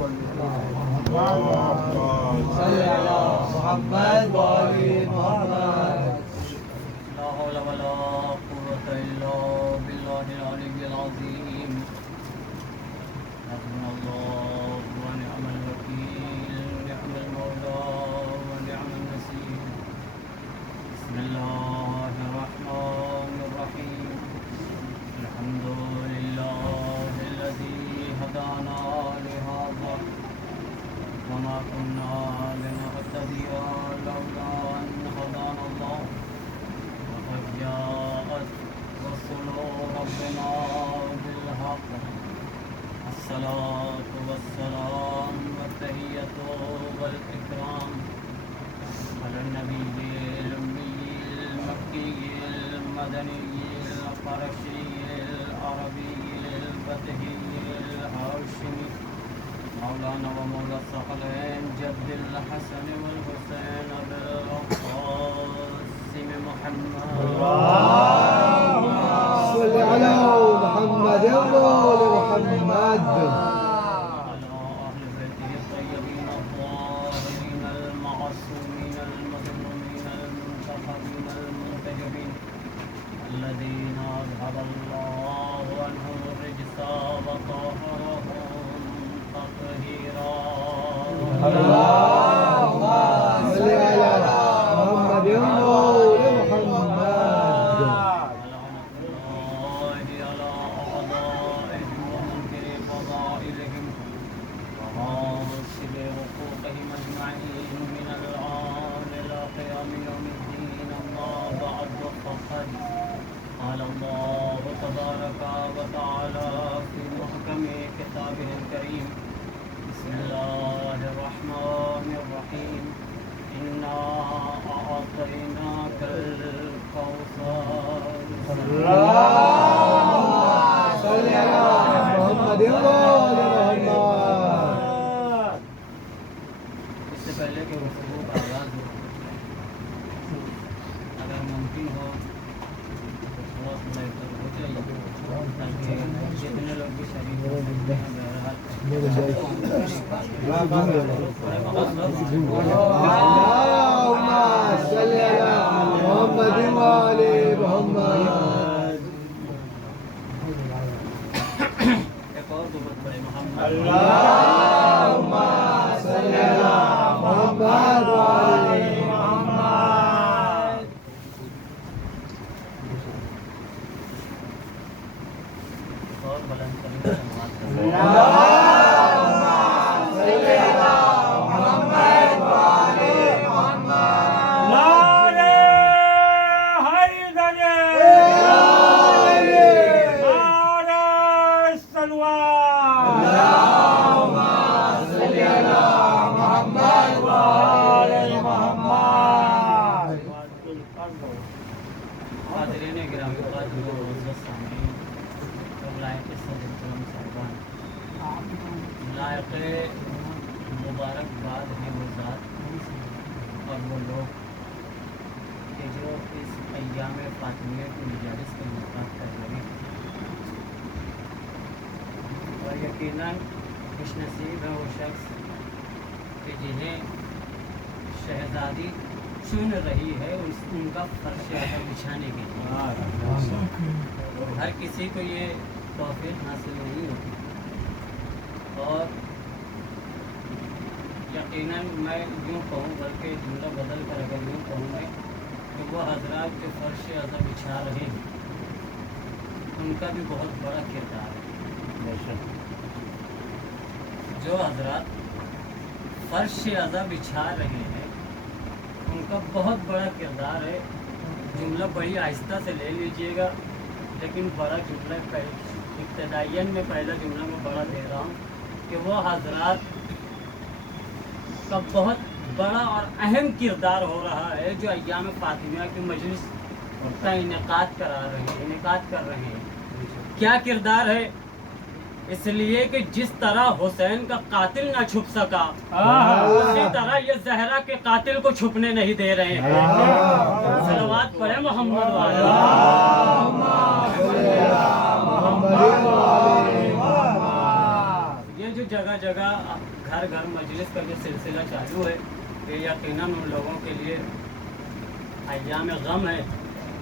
صل على محمد وآل محمد. لا حول ولا قوة إلا بالله العلي العظيم. حسبنا الله ونعم الوكيل نعم المولى ونعم النصير. بسم الله الرحمن الرحيم. الحمد لله الذي هدانا لهذا وما كنا لنهتدي لولا أن هدانا الله. لقد جاءت رسل ربنا بالحق. الصلاة والسلام والتحية والإكرام على النبي الأمي المكي المدني القرشي العربي الفتحي الهاشمي مولانا ومولى الثقلين جد الحسن والحسين أبي القاسم محمد. اللهم صل على محمد وآل محمد. على أهل بيته الطيبين الطاهرين المعصومين المظلومين المنتخبين المنتجبين الذين أذهب الله عنهم الرجس وطهرهم تطهيرا. اللهم صل على محمد وآل محمد. ولعنة الله على أعدائهم ومنكر فضائلهم وغاصب حقوقهم أجمعين من الآن إلى قيام يوم الدين. أما بعد فقد قال الله تبارك وتعالى في محكم كتابه الكريم. بسم الله الرحمن الرحيم. إنا أعطيناك الكوثر. اللهم صل على محمد وآل محمد. اس سے پہلے کہ گفتگو کا آغاز ہو، اگر ممکن ہو تو تھوڑا تھوڑا ادھر ہو جائیے تاکہ جتنے لوگ بھی شریک ہو سکتے ہیں بہرحال اللهم صل على محمد وآل محمد. ایک اور دعوت پڑے محمد. اللهم صل على محمد وآل محمد. اور بلند ترین سلوات کریں. اللهم صل على محمد وآل محمد. نعرہ حیدر، نعرہ سلوات. اللهم صل على محمد وآل محمد. حاضرین گرامی قدر و عزت سامعین، لائق صدر کرم صاحبان، لائق مبارکباد ہیں وہ ذات اور وہ لوگ کہ جو اس ایام فاطمیہ کی مجالس کا انعقاد کر رہے ہیں، اور یقیناً خوش نصیب ہے وہ شخص کہ جنہیں شہزادی چن رہی ہے ان کا فرش اعظم بچھانے کے لیے. ہر کسی کو یہ توفیق حاصل نہیں ہوتی، اور یقیناً میں یوں کہوں بلکہ جملہ بدل کر اگر یوں کہوں میں کہ وہ حضرات جو فرش اعظم بچھا رہے ہیں ان کا بھی بہت بڑا کردار ہے. جو حضرات فرش اعظم بچھا رہے ہیں ان کا بہت بڑا کردار ہے. جملہ بڑی آہستہ سے لے لیجئے گا لیکن بڑا جملہ ابتدائیاً میں پہلا جملہ میں بڑا دے رہا ہوں کہ وہ حضرات کا بہت بڑا اور اہم کردار ہو رہا ہے جو ایام فاطمیہ کی مجلس کا انعقاد کر رہے ہیں. کیا کردار ہے؟ اس لیے کہ جس طرح حسین کا قاتل نہ چھپ سکا اسی طرح یہ زہرا کے قاتل کو چھپنے نہیں دے رہے ہیں. صلوات پڑھے محمد والے. یہ جو جگہ جگہ घर घर मजलिस का जो सिलसिला चालू है, ये यकीनन उन लोगों के लिए अय्याम गम है,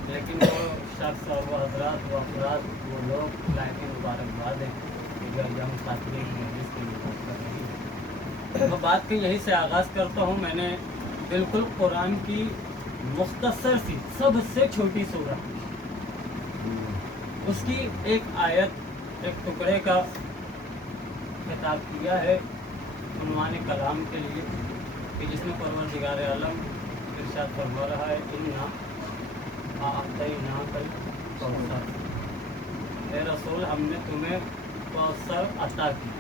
लेकिन वो शख्स और वो हजरात, वो अफराद, वो लोग लायक मुबारकबाद है कि जो अय्याम फातिमी की मजलिस के लिए बात कर रही है। तो बात की यही से आगाज़ करता हूँ। मैंने बिल्कुल कुरान की मुख्तसर सी सबसे छोटी सूरत, उसकी एक आयत, एक टुकड़े का खिताब किया है उन्वान कलाम के लिए, कि जिसमें परवरदिगार आलम इरशाद फरमा रहा है, इन्ना आतैनाकल कौसर, ए रसूल हमने तुम्हें कौसर अता की,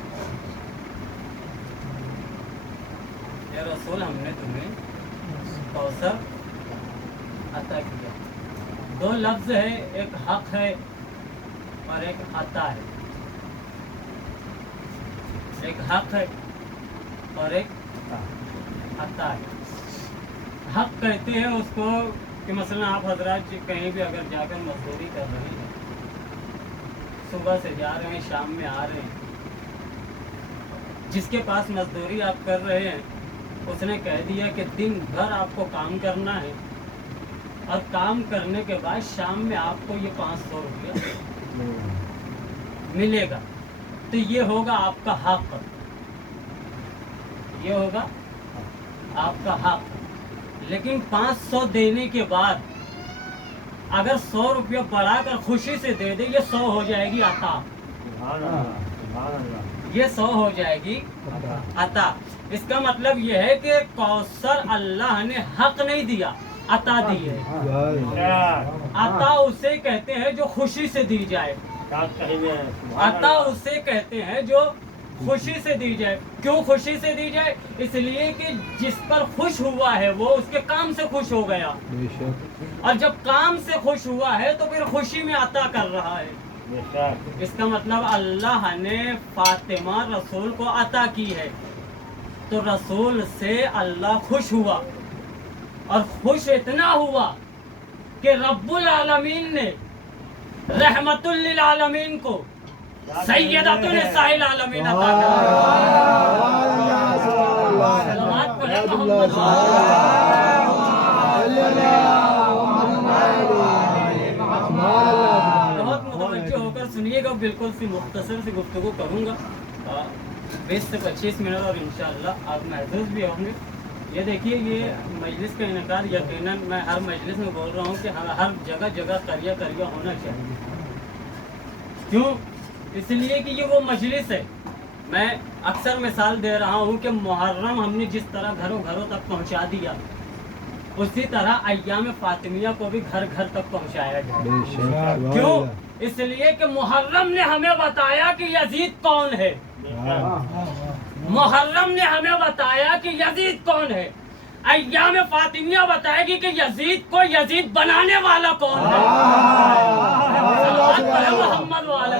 ए रसूल हमने तुम्हें कौसर अता किया। दो लफ्ज़ है, एक हक है और एक अता है। एक हक है और एक अता है। हक कहते हैं उसको कि मसलन आप हजरात कहीं भी अगर जाकर मजदूरी कर रहे हैं, सुबह से जा रहे हैं, शाम में आ रहे हैं, जिसके पास मजदूरी आप कर रहे हैं उसने कह दिया कि दिन भर आपको काम करना है और काम करने के बाद शाम में आपको ये 500 रुपया मिलेगा, तो ये होगा आपका हक, ये होगा आपका हक। लेकिन 500 देने के बाद अगर 100 रुपया बढ़ाकर खुशी से दे दे, ये 100 हो जाएगी अता, ये 100 हो जाएगी अता। इसका मतलब ये है कि कौसर अल्लाह ने हक नहीं दिया, अता दी है। अता उसे कहते हैं जो खुशी से दी जाए, अता उसे कहते हैं जो खुशी से दी जाए। क्यों खुशी से दी जाए? इसलिए कि जिस पर खुश हुआ है वो उसके काम से खुश हो गया, और जब काम से खुश हुआ है तो फिर खुशी में अता कर रहा है। इसका मतलब अल्लाह ने फातिमा रसूल को अता की है, तो रसूल से अल्लाह खुश हुआ, और खुश इतना हुआ कि रब्बुल आलमीन ने रहमतुल लिल आलमीन को सैयदतुल निसाइल आलमीन अता बहुत मुतवज्जो होकर सुनिएगा, बिल्कुल सी मुख्तसर सी गुफ्तगू करूँगा, 20 से 25 मिनट, और इंशाअल्लाह आप महसूस भी होंगे। ये देखिए, ये मजलिस का इनकार यकीनन मैं हर मजलिस में बोल रहा हूँ कि हर जगह जगह करिया करिया होना चाहिए। क्यों? इसलिए कि ये वो मजलिस है। मैं अक्सर मिसाल दे रहा हूँ कि मुहर्रम हमने जिस तरह घरों घरों तक पहुँचा दिया, उसी तरह अय्याम फातिमिया को भी घर घर तक पहुँचाया गया। क्यों? इसलिए कि मुहर्रम ने हमें बताया कि यजीद कौन है, मुहर्रम ने हमें बताया कि यजीद कौन है। अय्याम फातिमिया बताएगी कि यजीद को यजीद बनाने वाला कौन है। मोहम्मद वाले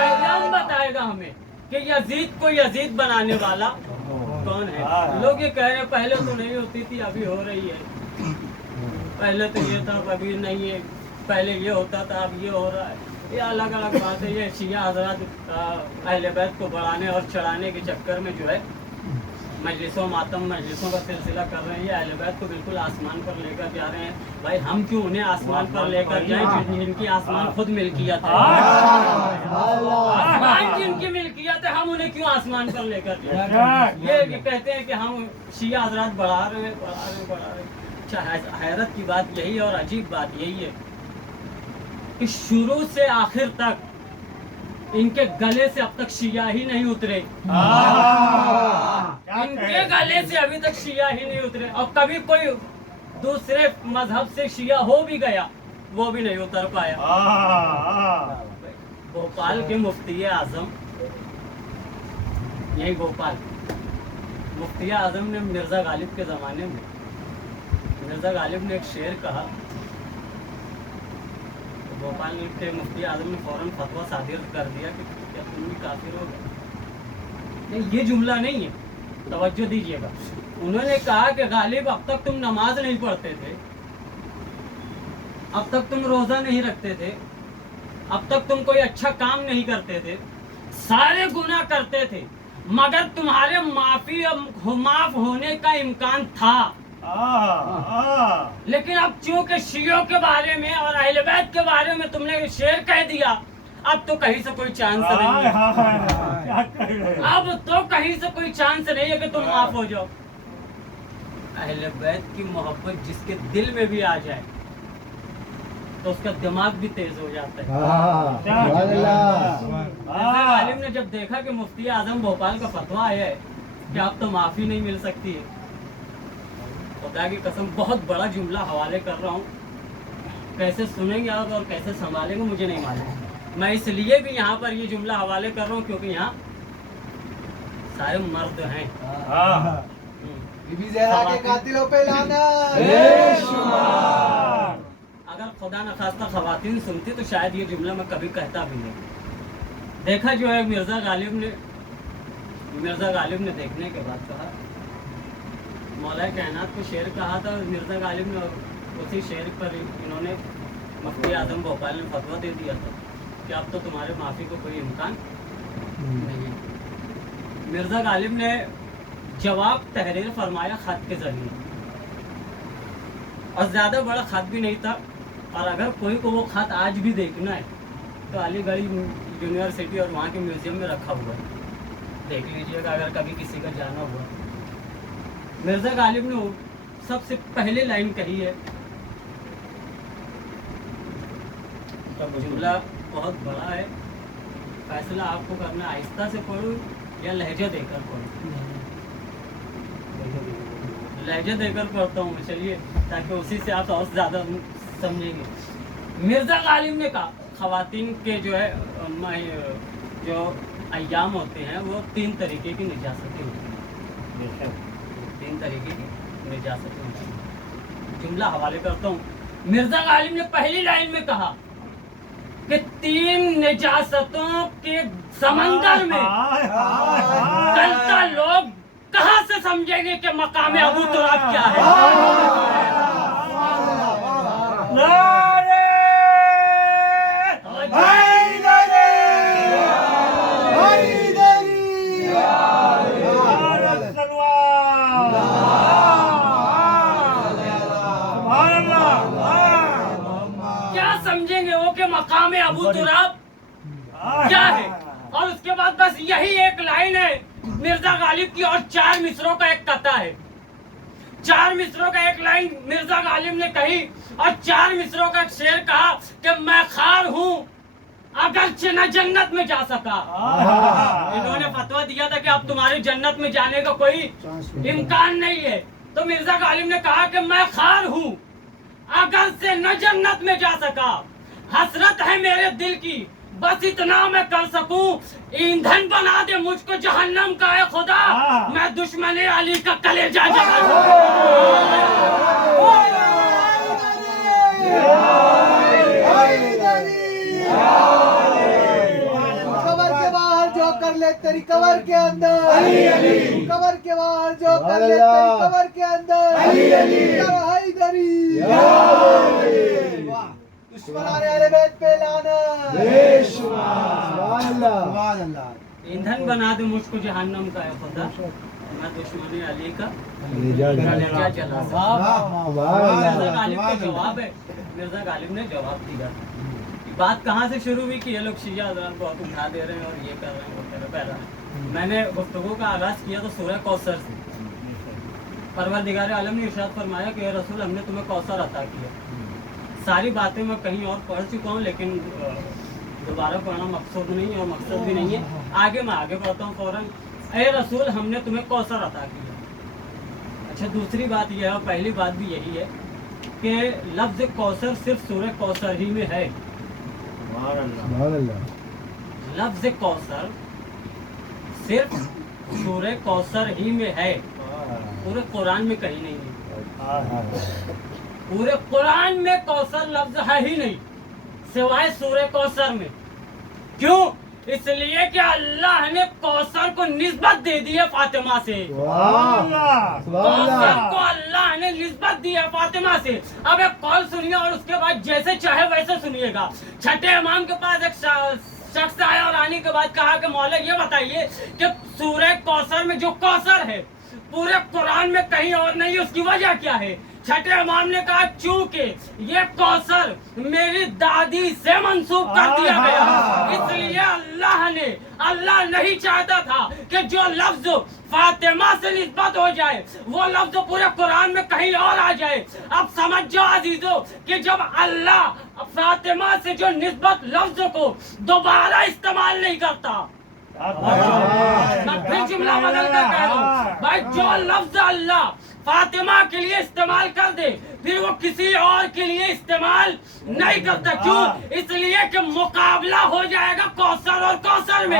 अय्याम बताएगा हमें कि यजीद को यजीद बनाने वाला कौन है। लोग ये कह रहे हैं पहले तो नहीं होती थी, अभी हो रही है, पहले तो ये था, अभी नहीं है, पहले ये होता था, अब ये हो रहा है। ये अलग अलग बात है। ये शिया हजरात अहले बैत को बढ़ाने और चढ़ाने के चक्कर में जो है मजलिसों मातम मजलिसों का सिलसिला कर रहे हैं। ये अहले बैत को बिल्कुल आसमान पर लेकर जा रहे हैं। भाई हम क्यों उन्हें आसमान पर लेकर जाएं जिनकी आसमान खुद मिल्कियत है। आसमान जिनकी मिल्कियत है, हम उन्हें क्यों आसमान पर लेकर जाएं। ये कहते हैं कि हम शिया हजरात बढ़ा रहे हैं, बढ़ा रहे हैं, बढ़ा रहे हैं। अच्छा, हैरत की बात यही है और अजीब बात यही है कि शुरू से आखिर तक इनके गले से अब तक शिया ही नहीं उतरे। इनके गले से अभी तक शिया ही नहीं उतरे, और कभी कोई दूसरे मजहब से शिया हो भी गया वो भी नहीं उतर पाया। भोपाल के मुफ्ती आजम, यही भोपाल मुफ्ती आजम ने मिर्जा गालिब के ज़माने में, मिर्जा गालिब ने एक शेर कहा, भोपाल के मुफ्ती आजम ने फौरन फतवा सादिर कर दिया कि क्या तुम भी काफिर हो गए। नहीं, ये जुमला नहीं है, तवज्जो दीजिएगा। उन्होंने कहा कि गालिब अब तक तुम नमाज नहीं पढ़ते थे, अब तक तुम रोज़ा नहीं रखते थे, अब तक तुम कोई अच्छा काम नहीं करते थे, सारे गुनाह करते थे, मगर तुम्हारे माफ होने का इम्कान था। लेकिन अब चूंकि शियों के बारे में और अहले बैत के बारे में तुमने शेर कह दिया, अब तो कहीं से कोई चांस नहीं है। अब तो कहीं से कोई चांस नहीं है कि तुम माफ हो जाओ। अहले बैत की मोहब्बत जिसके दिल में भी आ जाए तो उसका दिमाग भी तेज हो जाता है। आलिम ने जब देखा कि मुफ्ती आजम भोपाल का फतवा आया है कि अब तो माफी नहीं मिल सकती है, खुदा की कसम बहुत बड़ा जुमला हवाले कर रहा हूँ, कैसे सुनेंगे आप और कैसे संभालेंगे मुझे नहीं मालूम। मैं इसलिए भी यहाँ पर ये जुमला हवाले कर रहा हूँ क्योंकि यहाँ सारे मर्द हैं। बीबी ज़हरा के कातिलों पे लानत। अगर खुदा न खास्ता खवातीन सुनती तो शायद ये जुमला मैं कभी कहता भी नहीं। देखा जो है मिर्जा गालिब ने देखने के बाद कहा, मौला कायनात को शेर कहा था, मिर्जा गालिब ने उसी शेर पर इन्होंने मुफ्ती आजम भोपाल ने फतवा दे दिया था कि अब तो तुम्हारे माफी को कोई इम्कान नहीं। मिर्जा गालिब ने जवाब तहरीर फरमाया खत के जरिए, और ज्यादा बड़ा खत भी नहीं था, और अगर कोई को वो खत आज भी देखना है तो अलीगढ़ यूनिवर्सिटी और वहाँ के म्यूजियम में रखा हुआ है, देख लीजिएगा अगर कभी किसी का जाना हुआ। मिर्जा गालिब ने सबसे पहले लाइन कही है, जुमला बहुत बड़ा है, फैसला आपको करना, आहिस्ता से पढ़ूं या लहजा देकर पढ़ूं। लहजा देकर पढ़ता हूँ, चलिए, ताकि उसी से आप और ज़्यादा समझेंगे। मिर्जा गालिब ने कहा खवातीन के जो है जो अय्याम होते हैं वो 3 तरीके की निजासतें होती हैं, 3 तरीके की निजासतें होती हैं। जुमला हवाले करता हूँ। मिर्जा गालिब ने पहली लाइन में कहा कि 3 निजासतों के समंदर में कल का लोग कहाँ से समझेंगे कि मकाम अबू तुराब क्या है। क्या समझेंगे वो कि मकाम अबू तुराब क्या है। और उसके बाद बस यही एक लाइन है मिर्जा गालिब की, और 4 मिसरों का एक कथा है। 4 मिसरों का एक लाइन मिर्जा गालिब ने कही और 4 मिसरों का एक शेर कहा कि मैं खार हूँ अगरचे न जन्नत में जा सका। इन्होंने फतवा दिया था कि अब तुम्हारे जन्नत में जाने का कोई इम्कान नहीं है, तो मिर्जा गालिब ने कहा कि मैं खार हूँ अगर से न जन्नत में जा सका, हसरत है मेरे दिल की बस इतना मैं कर सकूं, ईंधन बना दे मुझको जहन्नम का है खुदा, मैं दुश्मन अली का कलेजा जला कबर के बाहर जो कर ले तेरी कबर के अंदर, कबर के बाहर जो कर ले तेरी कबर के अंदर, दुश्मन अहले बैत पे लानत। ईंधन बना दे मुझको जहन्नम का है खुदा, मैं दुश्मन अली का कलेजा जला सकूं। मिर्जा गालिब का जवाब है, मिर्जा गालिब ने जवाब दिया। बात कहाँ से शुरू हुई कि ये लोग शिया हज़रात बहुत उठा दे रहे हैं और ये कर रहे हैं वो कर रहे हैं। मैंने गुफ्तगू का आगाज किया तो सूरह कौसर से। परवरदिगार आलम ने इरशाद फरमाया कि रसूल हमने तुम्हें कौसर अता किया। सारी बातें मैं कहीं और पढ़ चुका हूँ, लेकिन दोबारा पढ़ना मकसद नहीं और मकसद भी नहीं है। आगे मैं आगे पढ़ता हूँ फौरन। ए रसूल हमने तुम्हें कौसर अता किया। अच्छा, दूसरी बात यह है और पहली बात भी यही है कि लफ्ज़ कौसर सिर्फ सूरह कौसर ही में है। लफ्ज़ कौसर सिर्फ सूरह कौसर ही में है, पूरे कुरान में कहीं नहीं है। पूरे कुरान में कौसर लफ्ज है ही नहीं सिवाय सूरह कौसर में। क्यों? इसलिए कि अल्लाह ने कौसर को को निस्बत दे दी है फातिमा से। कौसर को अल्लाह ने निस्बत दी है फातिमा से। अब एक कॉल सुनिए और उसके बाद जैसे चाहे वैसे सुनिएगा। छठे इमाम के पास एक शख्स आया और आने के बाद कहा कि मौला ये बताइए कि सूरह कौसर में जो कौसर है पूरे कुरान में कहीं और नहीं, उसकी वजह क्या है? छठे इमाम ने कहा चूंकि ये कौसर मेरी दादी से मंसूब कर दिया गया, इसलिए अल्लाह नहीं चाहता था कि जो लफ्ज फातिमा से निस्बत हो जाए वो लफ्ज पूरे कुरान में कहीं और आ जाए। अब समझ जाओ अजीजों कि जब अल्लाह फातिमा से जो निस्बत लफ्ज को दोबारा इस्तेमाल नहीं करता, मैं फिर जुमला बदल कर कह रहा हूं भाई, जो लफ्ज अल्लाह फातिमा के लिए इस्तेमाल कर दे फिर वो किसी और के लिए इस्तेमाल नहीं करता। क्यों? इसलिए कि मुकाबला हो जाएगा कौसर और कौसर में,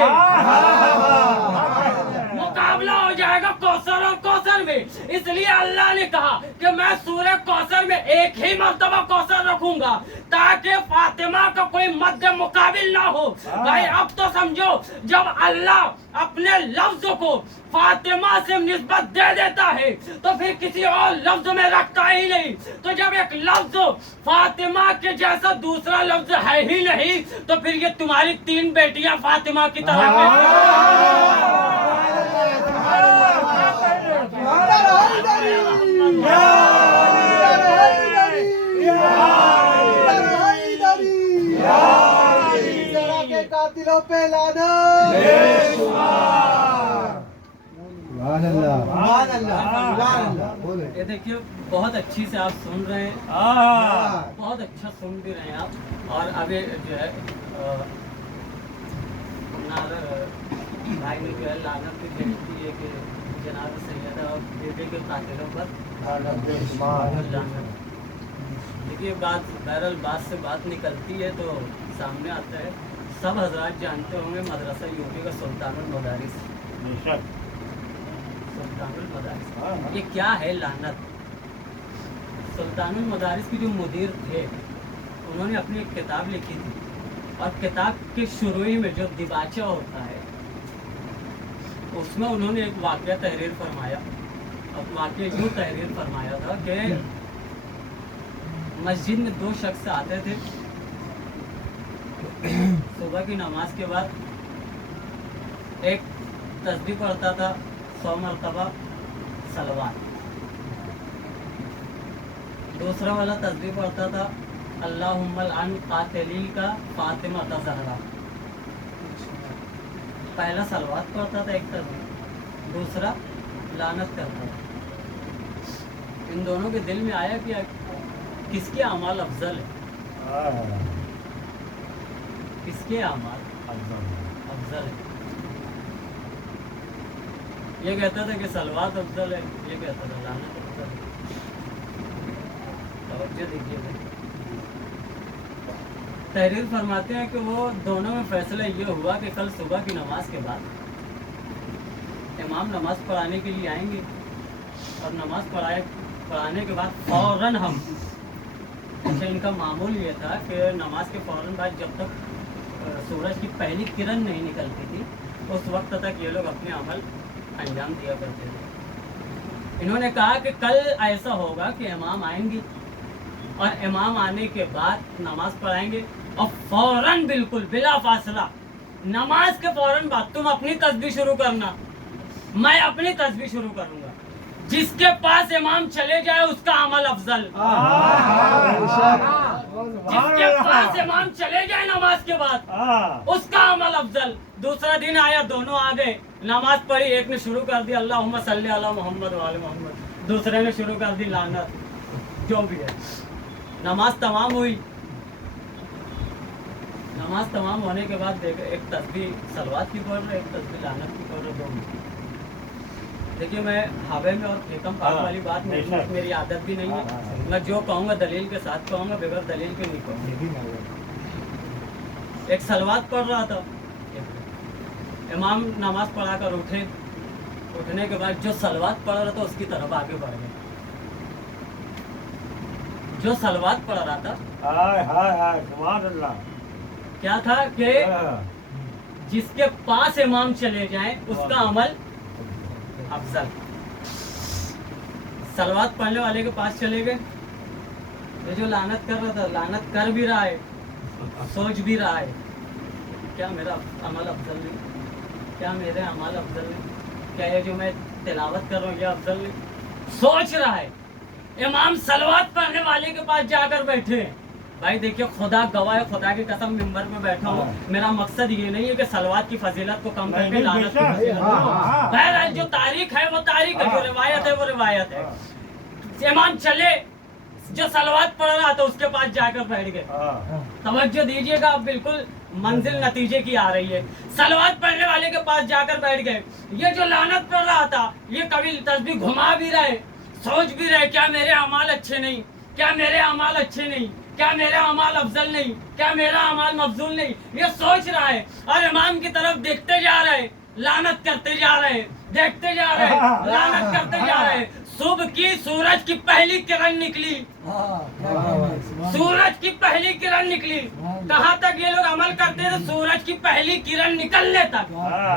मुकाबला हो जाएगा कौसर और कौसर में। इसलिए अल्लाह ने कहा कि मैं सूरह कौसर में एक ही मर्तबा कौसर रखूंगा ताकि फातिमा का कोई मध्य मुकाबिल ना हो। भाई अब तो समझो, जब अल्लाह अपने लफ्ज को फातिमा से निस्बत दे देता है तो फिर किसी और लफ्ज में रखता ही नहीं। तो जब एक लफ्ज फातिमा के जैसा दूसरा लफ्ज है ही नहीं तो फिर ये तुम्हारी 3 बेटियां फातिमा की तरह कातिलों पे लाना। ये देखिए बहुत अच्छी से आप सुन रहे हैं, बहुत अच्छा सुन भी रहे हैं आप। और अभी जो है भाई ने जो है लानत भी भेज दी है कि जनाब सैयद और बेटे के कातिलों पर लानत। देखिए बात बहरहाल बात से बात निकलती है तो सामने आता है। सब हजरात जानते होंगे मदरसा यूपी का सुल्तानुल मदारिस, सुल्तानुल मदारिस ये क्या है लानत। सुल्तानुल मदारिस की जो मुदीर थे उन्होंने अपनी एक किताब लिखी थी और किताब के शुरू ही में जो दिबाचा होता है उसमें उन्होंने एक वाक़या तहरीर फरमाया। और वाक़या यूँ तहरीर फरमाया था कि मस्जिद में 2 शख्स आते थे सुबह की नमाज के बाद। एक तस्बीह पढ़ता था 100 मरतबा सलवात, दूसरा वाला तस्बीह पढ़ता था अल्लाहुम्मा अन कातिली का फातिमा ज़हरा। पहला सलवात पढ़ता था एक तस्बीह, दूसरा लानत करता था। इन दोनों के दिल में आया कि किसके अमाल अफजल है, किसके अमाल अफजल है। ये कहता था कि सलवात अफजल है, ये कहता था लानत अफजल है। तवज्जो दीजिए भाई। तहरीर फरमाते हैं कि वो दोनों में फैसला ये हुआ कि कल सुबह की नमाज के बाद इमाम नमाज पढ़ाने के लिए आएंगे और नमाज पढ़ाने के बाद फौरन हम, अच्छा इनका मामूल ये था कि नमाज के फौरन बाद जब तक सूरज की पहली किरण नहीं निकलती थी उस वक्त तक ये लोग अपने अमल अंजाम दिया करते थे। इन्होंने कहा कि कल ऐसा होगा कि इमाम आएंगे और इमाम आने के बाद नमाज पढ़ाएंगे और फौरन बिल्कुल बिला फासला नमाज के फौरन बाद तुम अपनी तस्बीह शुरू करना, मैं अपनी तस्बीह शुरू करूंगा। जिसके पास इमाम चले जाए उसका अमल अफजल, जिसके पास इमाम चले जाए नमाज के बाद उसका अमल अफजल। दूसरा दिन आया, दोनों आ गए, नमाज पढ़ी, एक ने शुरू कर दी अल्लाहुम्मा सल्ली अला मोहम्मद व आले मोहम्मद, दूसरे ने शुरू कर दी लानत, जो भी है। नमाज तमाम हुई, नमाज तमाम होने के बाद देखे एक तस्बीह सलवात की पढ़ रहे, एक तस्बीह लानत की पढ़ रहे, दोनों। देखिए मैं हवे में और फेकम पाक वाली बात मेरी आदत भी नहीं है। मैं जो कहूँगा दलील के साथ कहूँगा, बगैर दलील के नहीं कहूँगा। एक सलवात पढ़ रहा था, इमाम नमाज पढ़ा कर उठे, उठने के बाद जो सलवात पढ़ रहा था उसकी तरफ आगे बढ़ गए। जो सलवात पढ़ रहा था हाय हाय हाय सुभान अल्लाह, क्या था कि जिसके पास इमाम चले जाएं उसका अमल अफजल। सलवात पढ़ने वाले के पास चले गए, ये जो लानत कर रहा था लानत कर भी रहा है, सोच भी रहा है क्या मेरा अमल अफजल नहीं, क्या मेरे अमल अफजल नहीं, क्या ये जो मैं तिलावत कर रहा हूँ ये अफजल नहीं, सोच रहा है। इमाम सलवात पढ़ने वाले के पास जाकर बैठे हैं। भाई देखिए खुदा गवाह है, खुदा की कसम मिंबर में बैठा हूँ, मेरा मकसद ये नहीं है कि सलवात की फजीलत को कम करके लानत की फजीलत को। बहरहाल जो तारीख है वो तारीख है, जो रिवायत है वो रिवायत है। इमाम चले, जो सलवात पढ़ रहा था उसके पास जाकर बैठ गए। तवज्जो दीजिएगा, आप बिल्कुल मंजिल नतीजे की आ रही है। सलवात पढ़ने वाले के पास जाकर बैठ गए। ये जो लानत पढ़ रहा था ये कभी तस्बीह घुमा भी रहे, सोच भी रहे क्या मेरे अमाल अच्छे नहीं, क्या मेरे अमाल अच्छे नहीं, क्या मेरा अमाल अफजल नहीं, क्या मेरा अमाल मफजूल नहीं, ये सोच रहा है। और इमाम की तरफ देखते जा रहे, लानत करते जा रहे, देखते जा रहे, लानत करते जा रहे। सुबह की सूरज की पहली किरण निकली, सूरज की पहली किरण निकली। कहाँ तक ये लोग अमल करते थे? सूरज की पहली किरण निकलने तक।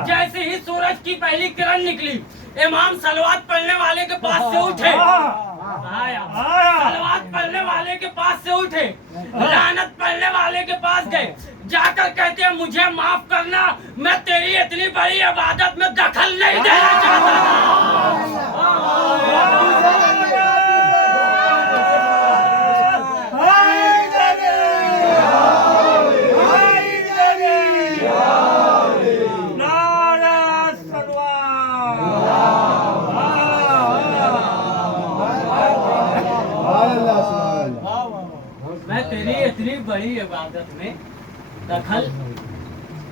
जैसे ही सूरज की पहली किरण निकली, इमाम सलवात पढ़ने वाले के पास से उठे, सलवात पढ़ने वाले के पास से उठे, लानत पढ़ने वाले के पास गए, जाकर कहते हैं मुझे माफ करना, मैं तेरी इतनी बड़ी इबादत में दखल नहीं देना चाहता। मैं तेरी इतनी बड़ी इबादत में दखल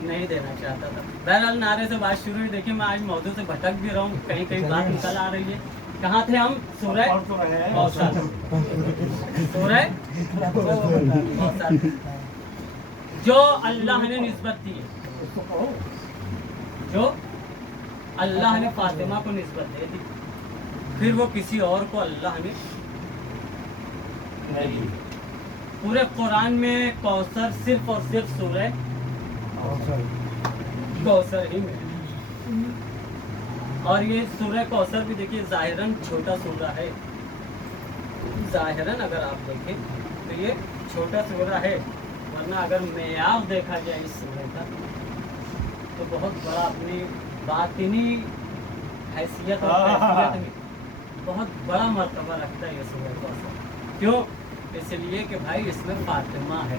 नहीं देना चाहता था। बहरहाल नारे से बात शुरू हुई। देखिए मैं आज मौजूद से भटक भी रहा हूँ, कहीं कहीं बात निकल आ रही है। कहाँ थे हम? सूरह कौसर। सूरह कौसर जो अल्लाह ने निस्बत दी है, जो अल्लाह ने फातिमा को निस्बत दे दी, फिर वो किसी और को अल्लाह ने नहीं दी। पूरे कुरान में कौसर सिर्फ और सिर्फ सूरह कौसर ही में। और ये सूरह कौसर भी देखिए जाहिरन छोटा सूरा है, जाहिरन अगर आप देखें तो ये छोटा सूरा है, वरना अगर मेयार देखा जाए इस सूरह का तो बहुत बड़ा अपनी बातिनी हैसियत और कैफियत में बहुत बड़ा मर्तबा रखता है ये सूरह कौसर। क्यों? इसलिए कि भाई इसमें फातिमा है।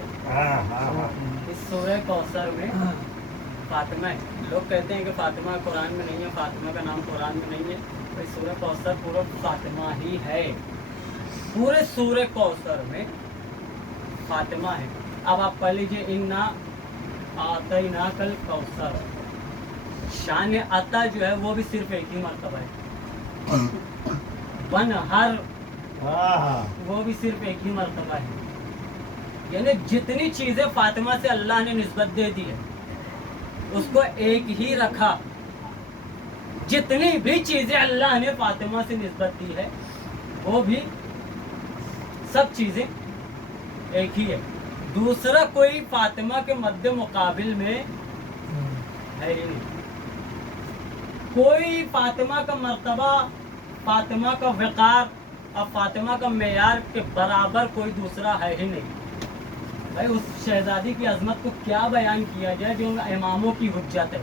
इस सूरह कौसर में फातिमा है। लोग कहते हैं कि फातिमा कुरान में नहीं है, फातिमा का नाम कुरान में नहीं है, तो इस सूरह कौसर पूरा फातिमा ही है। पूरे सूरह कौसर में फातिमा है। अब आप पढ़ लीजिए, इन्ना आतैना कल कौसर। शान अता जो है वो भी सिर्फ एक ही मर्तबा है। बन हर वो भी सिर्फ एक ही मर्तबा है। यानी जितनी चीजें फातिमा से अल्लाह ने निस्बत दे दी है उसको एक ही रखा। जितनी भी चीजें अल्लाह ने फातिमा से निस्बत दी है वो भी सब चीजें एक ही है। दूसरा कोई फातिमा के मद्दे मुकाबिल में है ही नहीं। कोई फातिमा का मर्तबा, फातिमा का वक़ार और फातिमा का मेयार के बराबर कोई दूसरा है ही नहीं। भाई उस शहजादी की अजमत को क्या बयान किया जाए जो इमामों की हुज्जत है,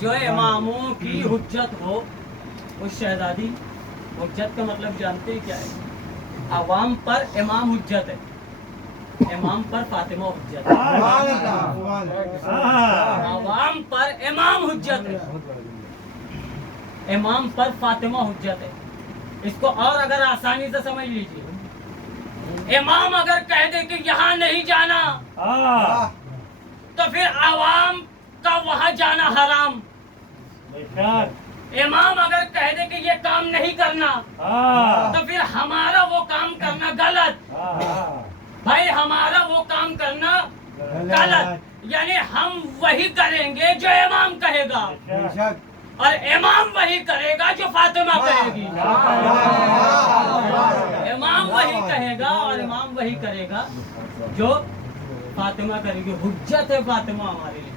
जो इमामों की हुज्जत हो। उस शहजादी, हुज्जत का मतलब जानते हैं क्या है? अवाम पर इमाम हुज्जत है, इमाम पर फातिमा हुज्जत है। अवाम पर इमाम हुज्जत है, इमाम पर फातिमा हुज्जत है। इसको और अगर आसानी से समझ लीजिए, इमाम अगर कह दे कि यहाँ नहीं जाना तो फिर आवाम का वहाँ जाना हराम। इमाम अगर कह दे कि ये काम नहीं करना तो फिर हमारा वो काम करना गलत। भाई हमारा वो काम करना गलत, यानी हम वही करेंगे जो इमाम कहेगा और इमाम वही करेगा जो फातिमा कहेगी। इमाम वही कहेगा और इमाम वही करेगा जो फातिमा करेगी, हुज्जत है फातिमा हमारे लिए।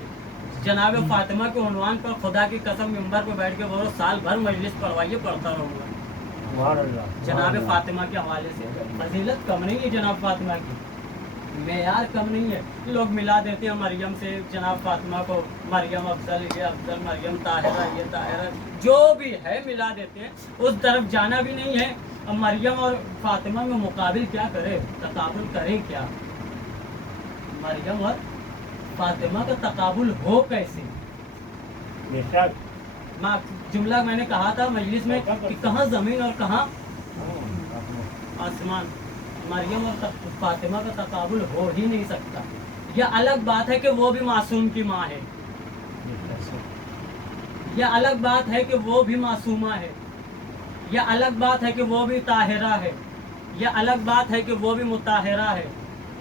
जनाब फातिमा के उन्वान पर खुदा की कसम मिंबर पे बैठ के बोलो साल भर मजलिस पढ़वाइए, पढ़ता रहूँगा। जनाब फातिमा के हवाले से फजीलत कम नहीं है जनाब फातिमा की, मेयार कम नहीं है। लोग मिला देते हैं मरियम से जनाब फातिमा को, मरियम अफजल, ये अफजल, मरियम ताहिरा, ये ताहिरा, जो भी है मिला देते हैं। उस तरफ जाना भी नहीं है। अब मरियम और फातिमा में मुकाबिल क्या करे, तकाबुल करें क्या? मरियम और फातिमा का तकाबुल हो कैसे? जुमला मैंने कहा था मजलिस में कि कहाँ ज़मीन और कहाँ आसमान। मरियम और फातिमा का तकाबुल हो ही नहीं सकता। यह अलग बात है कि वो भी मासूम की माँ है, यह अलग बात है कि वो भी मासूमा है, यह अलग बात है कि वो भी ताहिरा है, यह अलग बात है कि वो भी मुताहिरा है,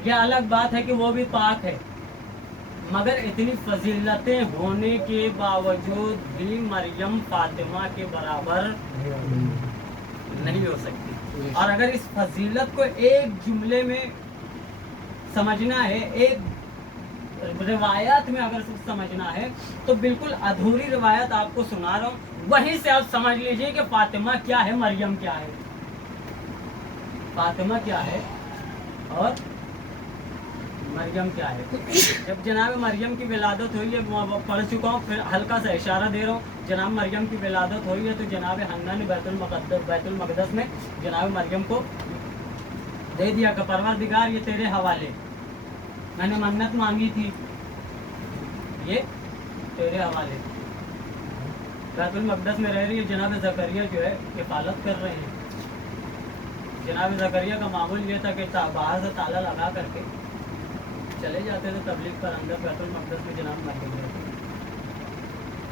यह अलग बात है कि वो भी पाक है। मगर इतनी फजीलतें होने के बावजूद भी मरियम फातिमा के बराबर नहीं हो सकती। और अगर इस फजीलत को एक जुमले में समझना है, एक रिवायत में अगर समझना है, तो बिल्कुल अधूरी रिवायत आपको सुना रहा हूँ, वहीं से आप समझ लीजिए कि फातिमा क्या है, मरियम क्या है। फातिमा क्या है और मरियम क्या है। जब जनाब मरियम की विलादत हुई है, वो पढ़ चुका हूँ, फिर हल्का सा इशारा दे रहा हूँ। जनाब मरियम की विलादत हुई है तो जनाब हन्ना ने बैतुल मक़दस में जनाब मरियम को दे दिया कि परवरदिगार ये तेरे हवाले, मैंने मन्नत मांगी थी, ये तेरे हवाले। बैतुल मक़दस में रह रही है। जनाब ज़करिया जो है किफ़ालत कर रहे हैं। जनाब ज़करिया का मामूल ये था कि बाहर से ताला लगा करके चले जाते थे तबलीग पर, अंदर बैतुल मक़दस में जनाब मरियम रहते।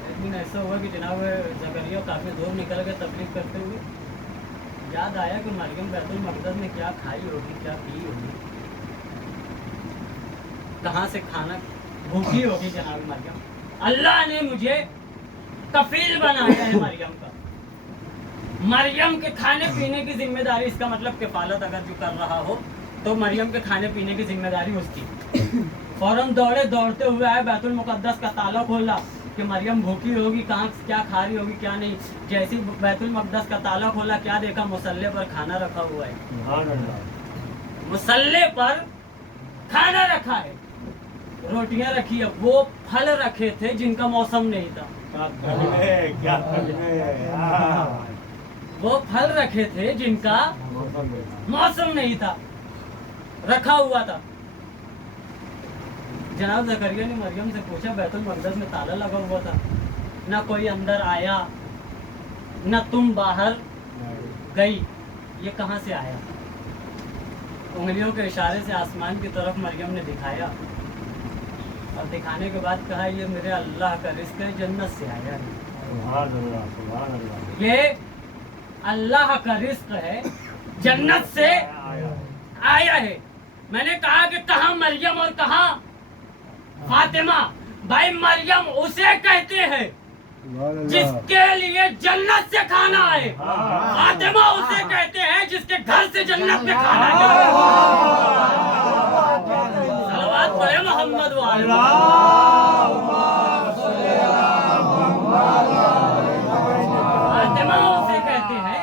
एक दिन ऐसा हुआ कि जनाब ज़करिया काफ़ी दूर निकल गए तबलीग करते हुए। याद आया कि मरियम बैतुल मक़दस में क्या खाई होगी, क्या पी होगी, कहाँ से खाना भूखी होगी जनाब मरियम। अल्लाह ने मुझे कफील बनाया है मरियम का, मरियम के खाने पीने की जिम्मेदारी, इसका मतलब किफालत अगर जो कर रहा हो तो मरियम के खाने पीने की जिम्मेदारी उसकी। फौरन दौड़ते हुए आए, बैतुल मुक़द्दस का ताला खोला कि मरियम भूखी होगी, कहाँ क्या खा रही होगी क्या नहीं। जैसे बैतुल मुक़द्दस का ताला खोला, क्या देखा, मुसल्ले पर खाना रखा हुआ है, मुसल्ले पर खाना रखा है, रोटियां रखी है। वो फल रखे थे जिनका मौसम नहीं था, वो फल रखे थे जिनका मौसम नहीं था, रखा हुआ था। जनाब ज़करिया ने मरियम से पूछा, बैतुल मक़दस में ताला लगा हुआ था, ना कोई अंदर आया, ना तुम बाहर गई, ये कहाँ से आया? उंगलियों के इशारे से आसमान की तरफ मरियम ने दिखाया और दिखाने के बाद कहा, ये मेरे अल्लाह का रिज़्क़ है, जन्नत से आया है। ये अल्लाह का रिज़्क़ है, जन्नत से आया है। मैंने कहा कि कहाँ मरियम और कहाँ फातिमा? भाई मरियम उसे कहते हैं जिसके लिए जन्नत से खाना आए, फातिमा उसे कहते हैं जिसके घर से जन्नत में खाना आए। सलवात पढ़े मोहम्मद वाले। फातिमा उसे कहते हैं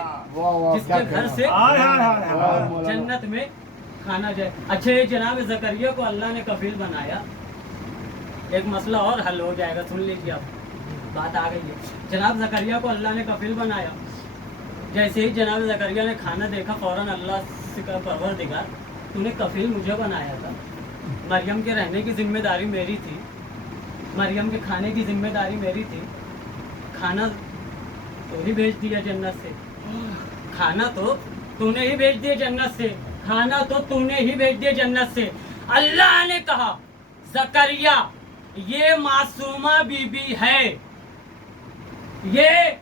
जिसके घर से जन्नत में खाना जाए। अच्छा, ये जनाब ज़करिया को अल्लाह ने कफील बनाया, एक मसला और हल हो जाएगा, सुन लीजिए आप, बात आ गई है। जनाब ज़करिया को अल्लाह ने कफील बनाया। जैसे ही जनाब ज़करिया ने खाना देखा, फ़ौरन अल्लाह से कहा, परवरदिगार तूने कफील मुझे बनाया था, मरियम के रहने की जिम्मेदारी मेरी थी, मरियम के खाने की जिम्मेदारी मेरी थी, खाना तो ही भेज दिया जन्नत से, खाना तो तूने ही भेज दिया जन्नत से, खाना तो तूने ही भेज दिया जन्नत से। अल्लाह ने कहा, ज़करिया ये मासूमा बीबी है, ये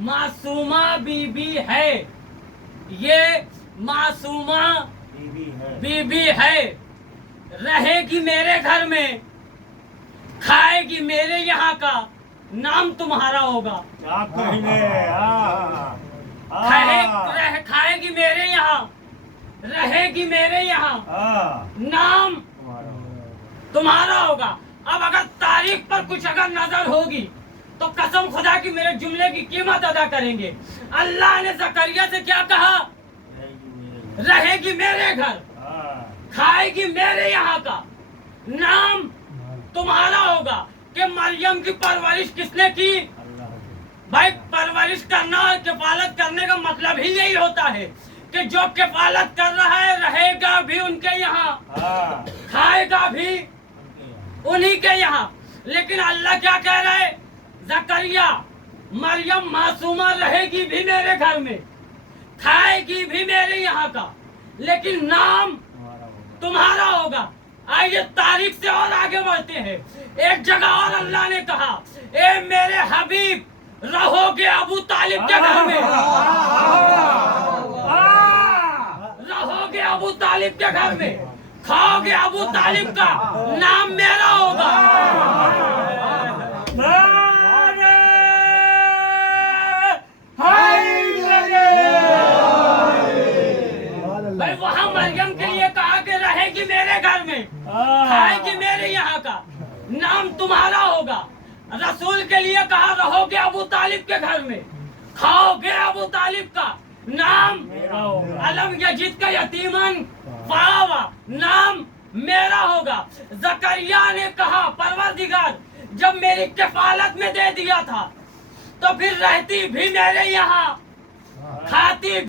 मासूमा बीबी है, ये मासूमा बीबी है, रहेगी मेरे घर में, खाएगी मेरे यहाँ का, नाम तुम्हारा होगा। खाएगी मेरे यहाँ, रहेगी मेरे यहाँ, नाम तुम्हारा होगा। अब अगर तारीख पर कुछ अगर नजर होगी तो कसम खुदा की मेरे जुमले की कीमत अदा करेंगे। अल्लाह ने जकरिया से क्या कहा? रहेगी मेरे घर, खाएगी मेरे यहाँ का, नाम तुम्हारा होगा। कि मरियम की परवरिश किसने की? भाई परवरिश करना और किफालत करने का मतलब ही यही होता है कि जो किफालत कर रहा है रहेगा भी उनके यहाँ, खाएगा भी उन्हीं के यहाँ। लेकिन अल्लाह क्या कह रहा है? जकरिया, मरियम मासूमा रहेगी भी मेरे घर में, खाएगी भी मेरे यहाँ का, लेकिन नाम तुम्हारा होगा। आइए तारीख से और आगे बढ़ते हैं। एक जगह और अल्लाह ने कहा, ए मेरे हबीब, रहोगे अबू तालिब के घर में, रहोगे अबू तालिब के घर में, खाओगे अबू तालिब का, नाम मेरा होगा। भाई वहाँ मरियम के लिए कहा कि रहेगी मेरे घर में, खाएगी मेरे यहाँ का, नाम तुम्हारा होगा। रसूल के लिए कहा रहोगे अबू तालिब के घर में, खाओगे अबू तालिब का, नाम अलम यजिद का यतीमन फावा, नाम मेरा होगा। जकरिया ने कहा परवरदिगार जब मेरी किफालत में दे दिया था तो फिर रहती भी मेरे यहाँ, खाती